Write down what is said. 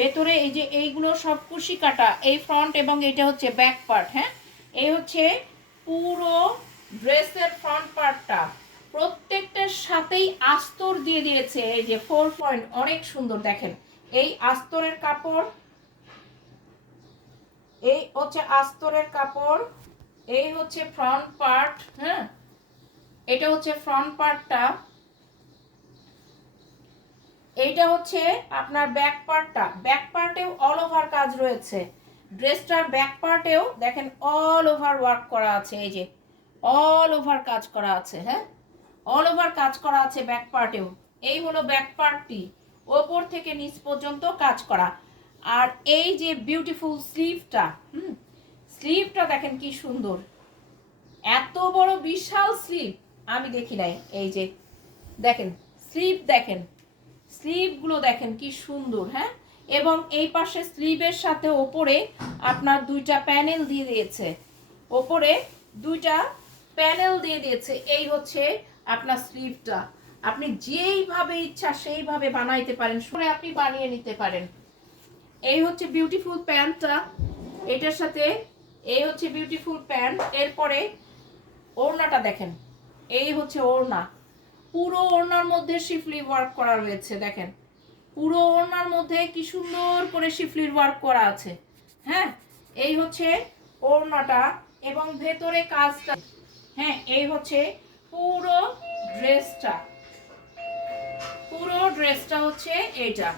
ভেতরে এই যে এইগুলো সব কুশি কাটা, এই ফ্রন্ট এবং এটা হচ্ছে ব্যাক পার্ট। হ্যাঁ, এই হচ্ছে পুরো ড্রেসের ফ্রন্ট পার্টটা। প্রত্যেকটার সাথেই আস্তর দিয়ে দিয়েছে, এই যে 4 পয়েন্ট, অনেক সুন্দর। দেখেন এই আস্তরের কাপড়, এই হচ্ছে আস্তরের কাপড়, এই হচ্ছে ফ্রন্ট পার্ট। হ্যাঁ, এটা হচ্ছে ফ্রন্ট পার্টটা, এইটা হচ্ছে আপনার ব্যাক পার্টটা। ব্যাক পার্টেও অল ওভার কাজ রয়েছে। ড্রেসটার ব্যাক পার্টেও দেখেন অল ওভার ওয়ার্ক করা আছে, এই যে অল ওভার কাজ করা আছে। হ্যাঁ, অল ওভার কাজ করা আছে ব্যাক পার্টেও। এই হলো ব্যাক পার্টটি, ওপর থেকে নিচ পর্যন্ত কাজ করা। আর এই যে বিউটিফুল স্লিভটা, স্লিভটা দেখেন কি সুন্দর, এত বড় বিশাল স্লিভ আমি দেখি নাই। এই যে দেখেন স্লিভ, দেখেন স্লিভগুলো দেখেন কি সুন্দর। হ্যাঁ, এবং এই পাশে স্লিভের সাথে ওপরে আপনার দুইটা প্যানেল দিয়ে দিয়েছে, ওপরে দুইটা প্যানেল দিয়ে দিয়েছে। এই হচ্ছে আপনার স্লিভটা, আপনি যেইভাবে ইচ্ছা সেইভাবে বানাইতে পারেন, শুনে আপনি বানিয়ে নিতে পারেন। এই হচ্ছে বিউটিফুল প্যান্টটা, এটার সাথে এই হচ্ছে বিউটিফুল প্যান্ট। এরপরে ওড়নাটা দেখেন, এই হচ্ছে ওড়না, পুরো ওড়নার মধ্যে শিফলি ওয়ার্ক করা রয়েছে। দেখেন পুরো ওড়নার মধ্যে কি সুন্দর করে শিফলির ওয়ার্ক করা আছে। হ্যাঁ, এই হচ্ছে ওড়নাটা এবং ভেতরে কাজটা। হ্যাঁ, এই হচ্ছে পুরো ড্রেসটা, পুরো ড্রেসটা হচ্ছে এইটা।